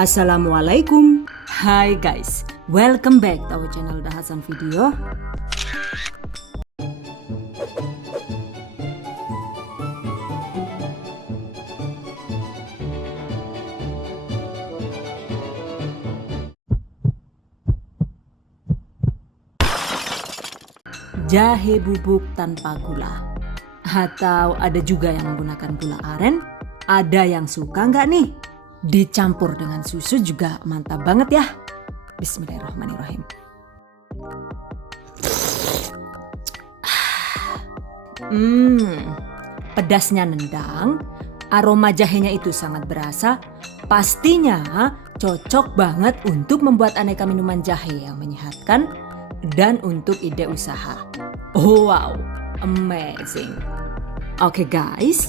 Assalamualaikum. Hai guys, welcome back to our channel The Hasan Video. Jahe bubuk tanpa gula. Atau ada juga yang menggunakan gula aren. Ada yang suka nggak nih? Dicampur dengan susu juga mantap banget ya. Bismillahirrahmanirrahim. Pedasnya nendang, aroma jahenya itu sangat berasa. Pastinya cocok banget untuk membuat aneka minuman jahe yang menyehatkan dan untuk ide usaha. Oh, wow, amazing. Okay guys,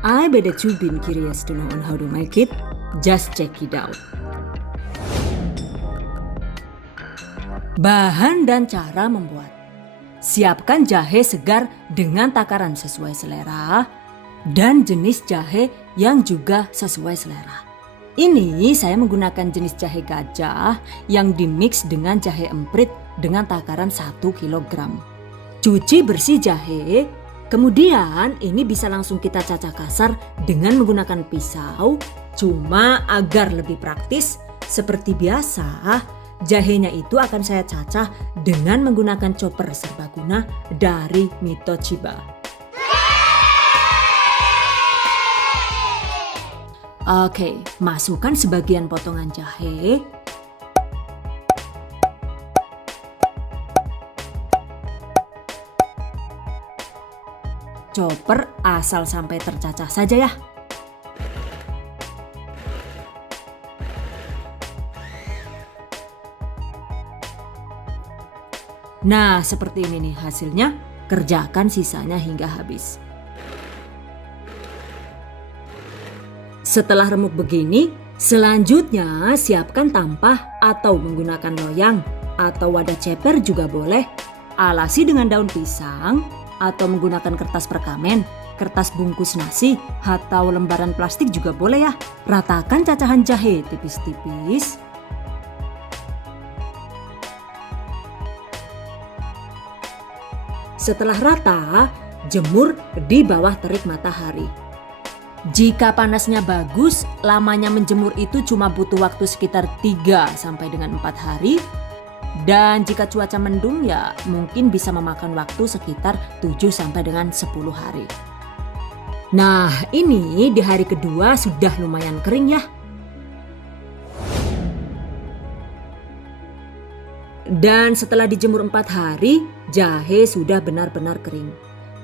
I bet that you've been curious to know on how to make it. Just check it out. Bahan dan cara membuat. Siapkan jahe segar dengan takaran sesuai selera dan jenis jahe yang juga sesuai selera. Ini saya menggunakan jenis jahe gajah yang dimix dengan jahe emprit dengan takaran 1 kg. Cuci bersih jahe, kemudian ini bisa langsung kita cacah kasar dengan menggunakan pisau. Cuma agar lebih praktis, seperti biasa, jahenya itu akan saya cacah dengan menggunakan chopper serbaguna dari Mitochiba. Oke, masukkan sebagian potongan jahe. Chopper asal sampai tercacah saja ya. Nah, seperti ini nih hasilnya. Kerjakan sisanya hingga habis. Setelah remuk begini, selanjutnya siapkan tampah atau menggunakan loyang atau wadah ceper juga boleh. Alasi dengan daun pisang atau menggunakan kertas perkamen, kertas bungkus nasi atau lembaran plastik juga boleh ya. Ratakan cacahan jahe tipis-tipis. Setelah rata, jemur di bawah terik matahari. Jika panasnya bagus, lamanya menjemur itu cuma butuh waktu sekitar 3 sampai dengan 4 hari. Dan jika cuaca mendung ya mungkin bisa memakan waktu sekitar 7 sampai dengan 10 hari. Nah, ini di hari kedua sudah lumayan kering ya. Dan setelah dijemur 4 hari, jahe sudah benar-benar kering.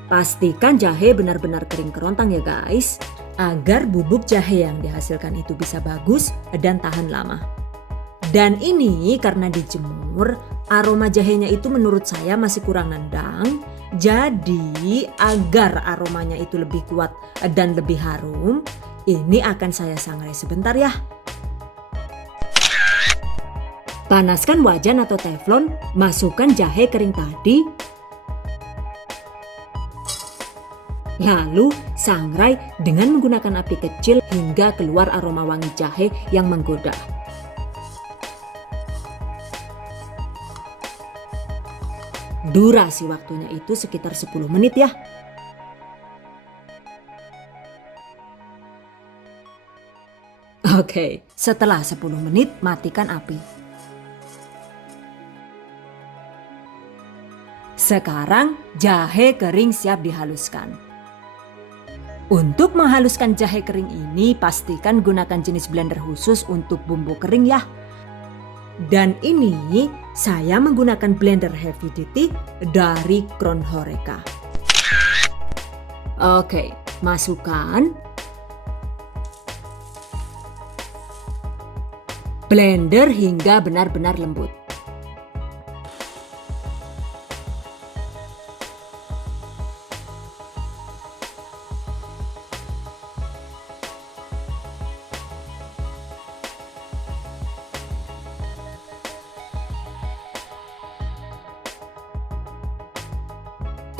Pastikan jahe benar-benar kering kerontang ya guys, agar bubuk jahe yang dihasilkan itu bisa bagus dan tahan lama. Dan ini karena dijemur, aroma jahenya itu menurut saya masih kurang nendang. Jadi agar aromanya itu lebih kuat dan lebih harum, ini akan saya sangrai sebentar ya. Panaskan wajan atau teflon, masukkan jahe kering tadi. Lalu sangrai dengan menggunakan api kecil hingga keluar aroma wangi jahe yang menggoda. Durasi waktunya itu sekitar 10 menit ya. Oke, setelah 10 menit matikan api. Sekarang jahe kering siap dihaluskan. Untuk menghaluskan jahe kering ini pastikan gunakan jenis blender khusus untuk bumbu kering ya. Dan ini saya menggunakan blender heavy duty dari Crown Horeca. Oke, masukkan. Blender hingga benar-benar lembut.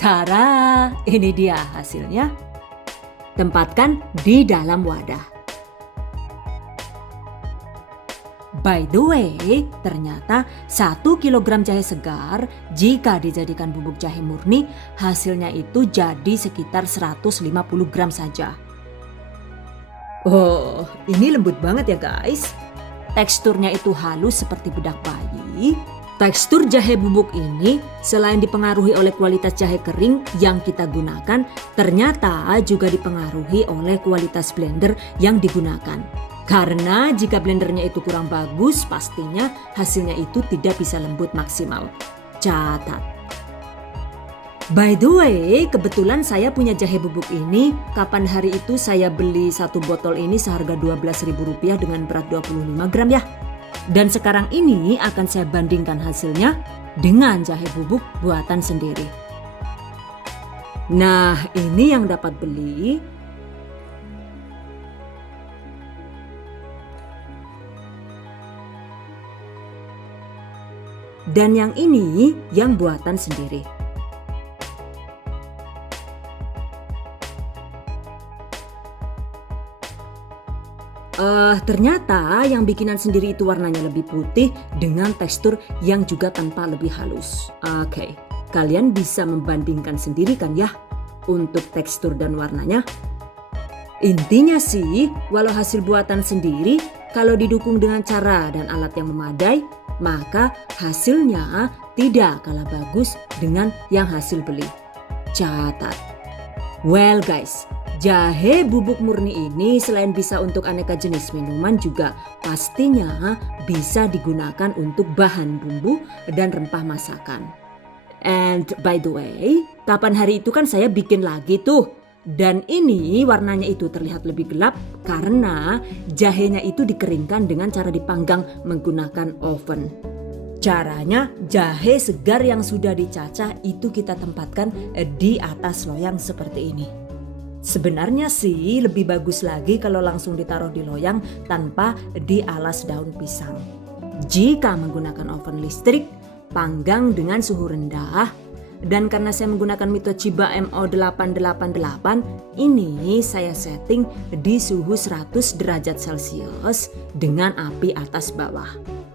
Tara, ini dia hasilnya. Tempatkan di dalam wadah. By the way, ternyata 1 kilogram jahe segar jika dijadikan bubuk jahe murni hasilnya itu jadi sekitar 150 gram saja. Oh, ini lembut banget ya guys. Teksturnya itu halus seperti bedak bayi. Tekstur jahe bubuk ini selain dipengaruhi oleh kualitas jahe kering yang kita gunakan, ternyata juga dipengaruhi oleh kualitas blender yang digunakan. Karena jika blendernya itu kurang bagus, pastinya hasilnya itu tidak bisa lembut maksimal. Catat. By the way, kebetulan saya punya jahe bubuk ini. Kapan hari itu saya beli 1 botol ini seharga Rp12.000 dengan berat 25 gram ya. Dan sekarang ini akan saya bandingkan hasilnya dengan jahe bubuk buatan sendiri. Nah, ini yang dapat beli. Dan yang ini yang buatan sendiri. Ternyata yang bikinan sendiri itu warnanya lebih putih dengan tekstur yang juga tanpa lebih halus. Oke, kalian bisa membandingkan sendiri kan ya untuk tekstur dan warnanya. Intinya sih, walau hasil buatan sendiri, kalau didukung dengan cara dan alat yang memadai, maka hasilnya tidak kalah bagus dengan yang hasil beli. Catat. Well guys, jahe bubuk murni ini selain bisa untuk aneka jenis minuman juga pastinya bisa digunakan untuk bahan bumbu dan rempah masakan. And by the way, kapan hari itu kan saya bikin lagi tuh. Dan ini warnanya itu terlihat lebih gelap karena jahenya itu dikeringkan dengan cara dipanggang menggunakan oven. Caranya, jahe segar yang sudah dicacah itu kita tempatkan di atas loyang seperti ini. Sebenarnya sih lebih bagus lagi kalau langsung ditaruh di loyang tanpa dialas daun pisang. Jika menggunakan oven listrik, panggang dengan suhu rendah. Dan karena saya menggunakan Mitochiba MO888, ini saya setting di suhu 100 derajat Celcius dengan api atas bawah.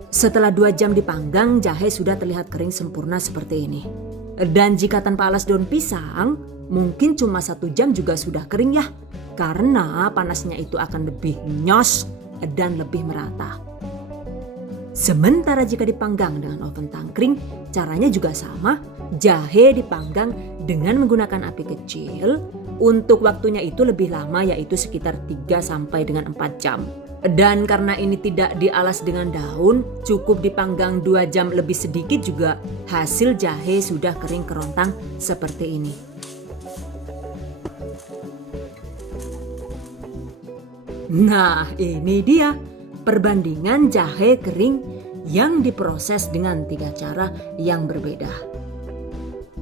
Setelah 2 jam dipanggang, jahe sudah terlihat kering sempurna seperti ini. Dan jika tanpa alas daun pisang, mungkin cuma 1 jam juga sudah kering ya. Karena panasnya itu akan lebih nyos dan lebih merata. Sementara jika dipanggang dengan oven tangkring, caranya juga sama. Jahe dipanggang dengan menggunakan api kecil. Untuk waktunya itu lebih lama, yaitu sekitar 3 sampai dengan 4 jam. Dan karena ini tidak dialas dengan daun, cukup dipanggang 2 jam lebih sedikit juga hasil jahe sudah kering kerontang seperti ini. Nah, ini dia perbandingan jahe kering yang diproses dengan 3 cara yang berbeda.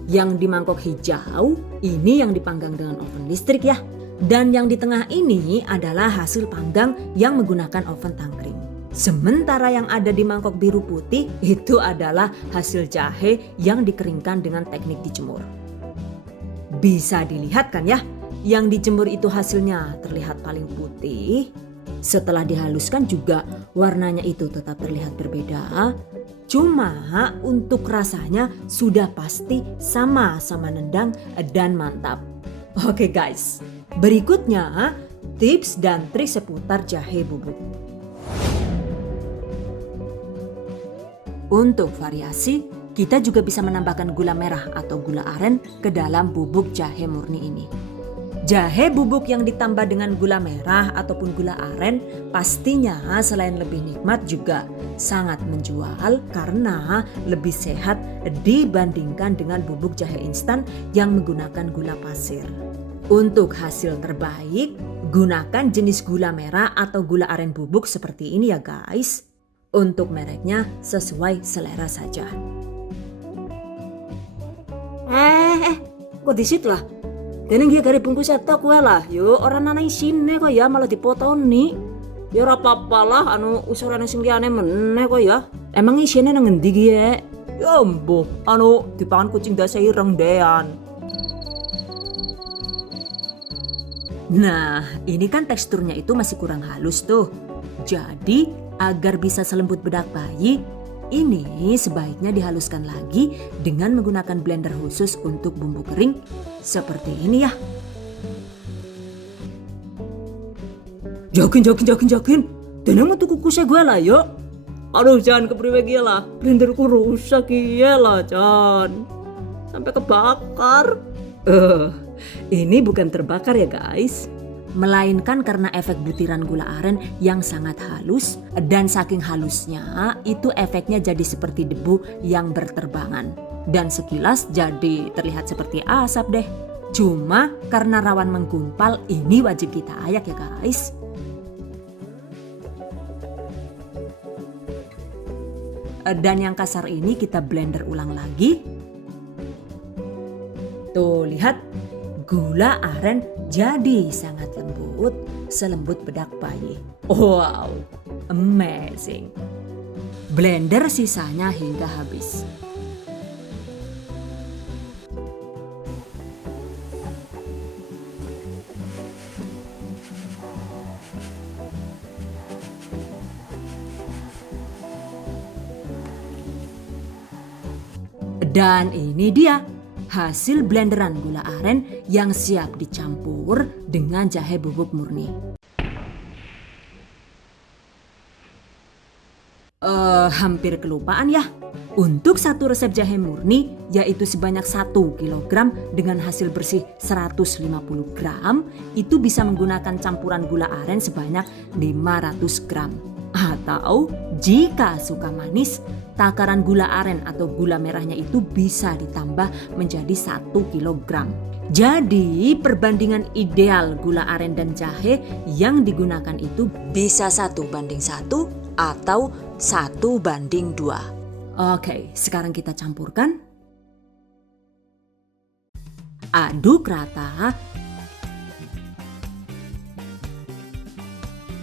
Yang di mangkok hijau, ini yang dipanggang dengan oven listrik ya. Dan yang di tengah ini adalah hasil panggang yang menggunakan oven tangkring. Sementara yang ada di mangkok biru putih itu adalah hasil jahe yang dikeringkan dengan teknik dijemur. Bisa dilihat kan ya, yang dijemur itu hasilnya terlihat paling putih. Setelah dihaluskan juga warnanya itu tetap terlihat berbeda. Cuma untuk rasanya sudah pasti sama-sama nendang dan mantap. Oke guys, berikutnya tips dan trik seputar jahe bubuk. Untuk variasi, kita juga bisa menambahkan gula merah atau gula aren ke dalam bubuk jahe murni ini. Jahe bubuk yang ditambah dengan gula merah ataupun gula aren pastinya selain lebih nikmat juga sangat menjual karena lebih sehat dibandingkan dengan bubuk jahe instan yang menggunakan gula pasir. Untuk hasil terbaik, gunakan jenis gula merah atau gula aren bubuk seperti ini ya guys. Untuk mereknya sesuai selera saja. Kok di situ lah? Deneng dia gari bungkus eta kue lah, yo orang nana isine kok ya malah dipotoni. Ya ora apa-apa lah, anu usurane sing liyane meneh kok ya. Emang isine nang ngendi ki ya? Ya mbuh, anu dipangan kucing dasa ireng dean. Nah, ini kan teksturnya itu masih kurang halus tuh. Jadi Agar bisa selembut bedak bayi, ini sebaiknya dihaluskan lagi dengan menggunakan blender khusus untuk bumbu kering seperti ini ya. Jokin. Tenang tuh kukusnya gue lah yuk. Aduh jangan kepriwe gila, blenderku rusak lah Jan. Sampai kebakar. Ini bukan terbakar ya guys, melainkan karena efek butiran gula aren yang sangat halus, dan saking halusnya itu efeknya jadi seperti debu yang berterbangan. Dan sekilas jadi terlihat seperti asap deh. Cuma karena rawan menggumpal, ini wajib kita ayak ya guys. Dan yang kasar ini kita blender ulang lagi. Tuh lihat, gula aren jadi sangat lembut, selembut bedak bayi. Wow, amazing. Blender sisanya hingga habis. Dan ini dia hasil blenderan gula aren yang siap dicampur dengan jahe bubuk murni. Hampir kelupaan ya. Untuk satu resep jahe murni yaitu sebanyak 1 kg dengan hasil bersih 150 gram, itu bisa menggunakan campuran gula aren sebanyak 500 gram. Atau jika suka manis, takaran gula aren atau gula merahnya itu bisa ditambah menjadi 1 kg. Jadi perbandingan ideal gula aren dan jahe yang digunakan itu bisa 1:1 atau 1:2. Oke, sekarang kita campurkan. Aduk rata.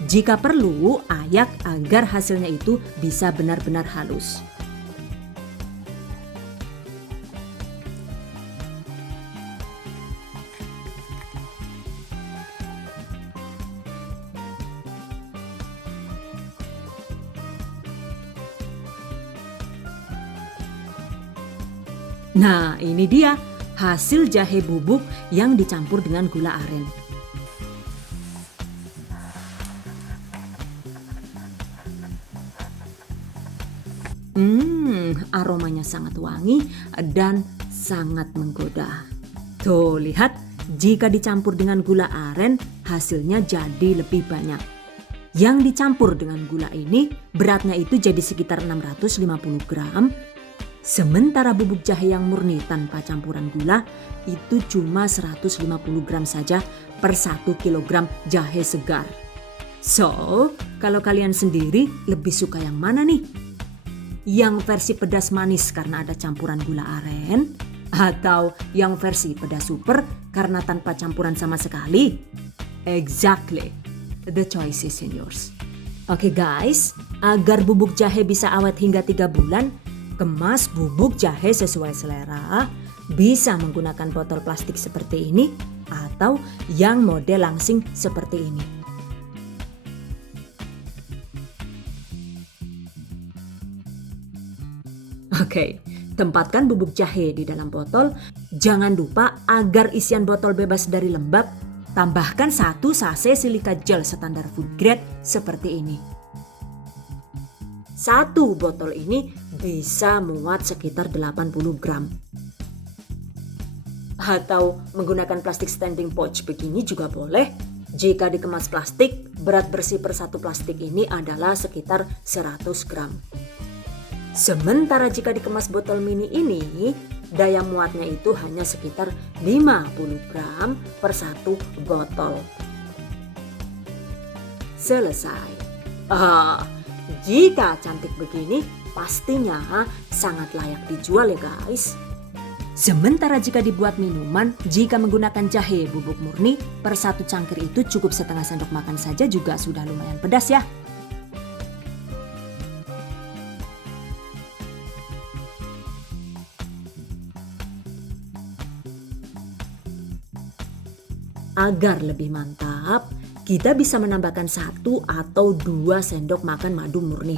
Jika perlu, ayak agar hasilnya itu bisa benar-benar halus. Nah, ini dia hasil jahe bubuk yang dicampur dengan gula aren. Aromanya sangat wangi dan sangat menggoda. Tuh, lihat, jika dicampur dengan gula aren, hasilnya jadi lebih banyak. Yang dicampur dengan gula ini, beratnya itu jadi sekitar 650 gram. Sementara bubuk jahe yang murni tanpa campuran gula itu cuma 150 gram saja per 1 kg jahe segar. So, kalau kalian sendiri lebih suka yang mana nih? Yang versi pedas manis karena ada campuran gula aren? Atau yang versi pedas super karena tanpa campuran sama sekali? Exactly, the choice is in yours. Oke guys, agar bubuk jahe bisa awet hingga 3 bulan, kemas bubuk jahe sesuai selera, bisa menggunakan botol plastik seperti ini atau yang model langsing seperti ini. Oke, tempatkan bubuk jahe di dalam botol. Jangan lupa agar isian botol bebas dari lembab, tambahkan 1 sachet silika gel standar food grade seperti ini. 1 botol ini bisa muat sekitar 80 gram. Atau menggunakan plastik standing pouch begini juga boleh. Jika dikemas plastik, berat bersih per 1 plastik ini adalah sekitar 100 gram. Sementara jika dikemas botol mini ini, daya muatnya itu hanya sekitar 50 gram per 1 botol. Selesai. Jika cantik begini, pastinya sangat layak dijual ya guys. Sementara jika dibuat minuman, jika menggunakan jahe bubuk murni, per 1 cangkir itu cukup setengah sendok makan saja juga sudah lumayan pedas ya. Agar lebih mantap, kita bisa menambahkan 1 atau 2 sendok makan madu murni.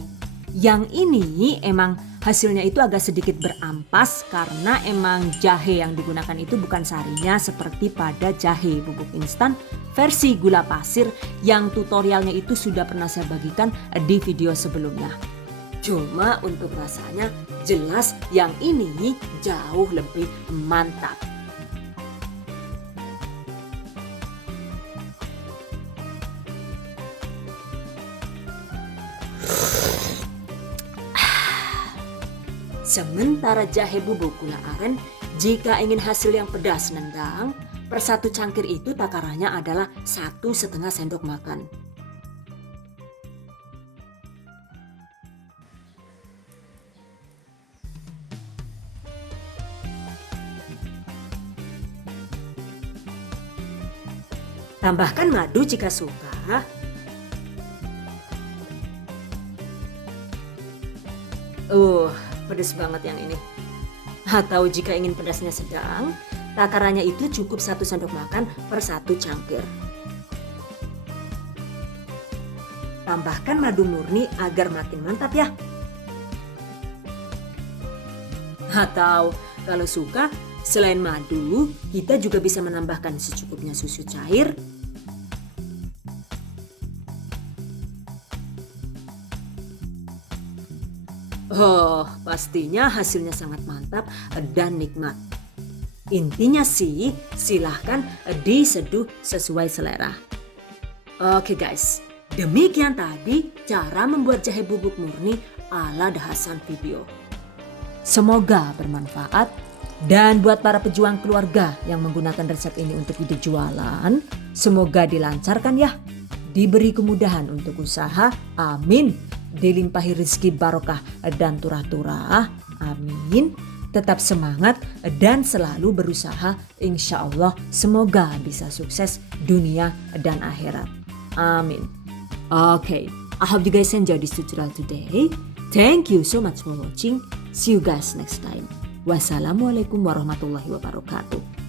Yang ini emang hasilnya itu agak sedikit berampas karena emang jahe yang digunakan itu bukan sarinya seperti pada jahe bubuk instan versi gula pasir yang tutorialnya itu sudah pernah saya bagikan di video sebelumnya. Cuma untuk rasanya jelas yang ini jauh lebih mantap. Sementara jahe bubuk gula aren, jika ingin hasil yang pedas nendang, per 1 cangkir itu takarannya adalah 1,5 sendok makan. Tambahkan madu jika suka. Pedas banget yang ini. Atau jika ingin pedasnya sedang, takarannya itu cukup 1 sendok makan per 1 cangkir. Tambahkan madu murni agar makin mantap ya. Atau kalau suka, selain madu, kita juga bisa menambahkan secukupnya susu cair. Pastinya hasilnya sangat mantap dan nikmat. Intinya sih, silahkan diseduh sesuai selera. Oke guys, demikian tadi cara membuat jahe bubuk murni ala dahasan video. Semoga bermanfaat dan buat para pejuang keluarga yang menggunakan resep ini untuk ide jualan, semoga dilancarkan ya. Diberi kemudahan untuk usaha, amin. Dilimpahi rezeki barokah dan turah-turah, amin. Tetap semangat dan selalu berusaha, insya Allah semoga bisa sukses dunia dan akhirat, amin. Okay, I hope you guys enjoy this tutorial today. Thank you so much for watching. See you guys next time. Wassalamualaikum warahmatullahi wabarakatuh.